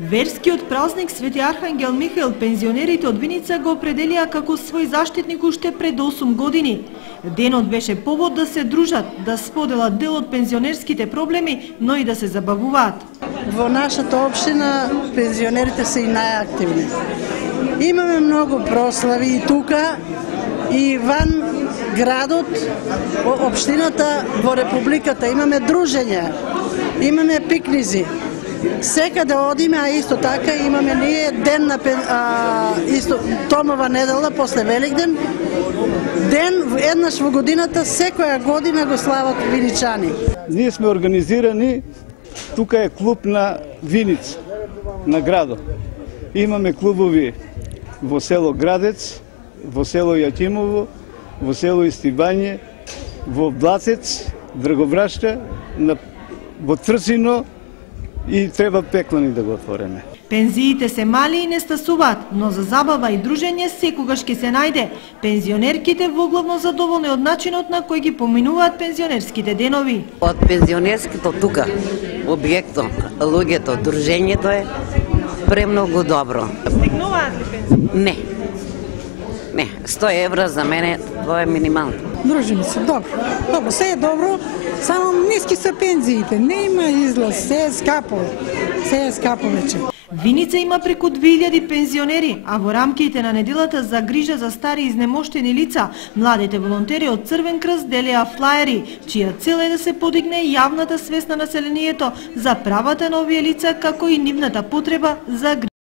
Верскиот празник Свети Архангел Михаил пензионерите од Виница го определија како свој заштитник уште пред 8 години. Денот беше повод да се дружат, да споделат дел од пензионерските проблеми, но и да се забавуваат. Во нашата општина пензионерите се и најактивни. Имаме многу прослави и тука и ван градот, општината, во републиката имаме дружења, имаме пикнизи. Секаде одиме, а исто така имаме ние ден на исто Томова недела после Великден. Ден еднаш во годината, секоја година го слават виничани. Ние сме организирани, тука е клуб на Виница, на градот. Имаме клубови во село Градец, во село Јатимово, во село Истибање, во Блатец, Драгобрашта, во Трсино и треба Пеклани да го отвореме. Пензиите се мали и не стасуваат, но за забава и дружење секогаш ќе се најде. Пензионерките воглавно задоволни од начинот на кој ги поминуваат пензионерските денови. Од пензионерското тука, објекто, луѓето, дружењето е премногу добро. Стигнуваат ли пензии? Не, 100 евра за мене, тоа е минимално. Дружиме се, добро. Добро, се е добро, само ниски се пензиите, не има излаз, се е скапо вече. Виница има преку 2000 пензионери, а во рамките на неделата за грижа за стари и изнемоштени лица, младите волонтери од Црвен крст делеа флаери, чија цел е да се подигне јавната свест на населението за правата на овие лица, како и нивната потреба за грижа.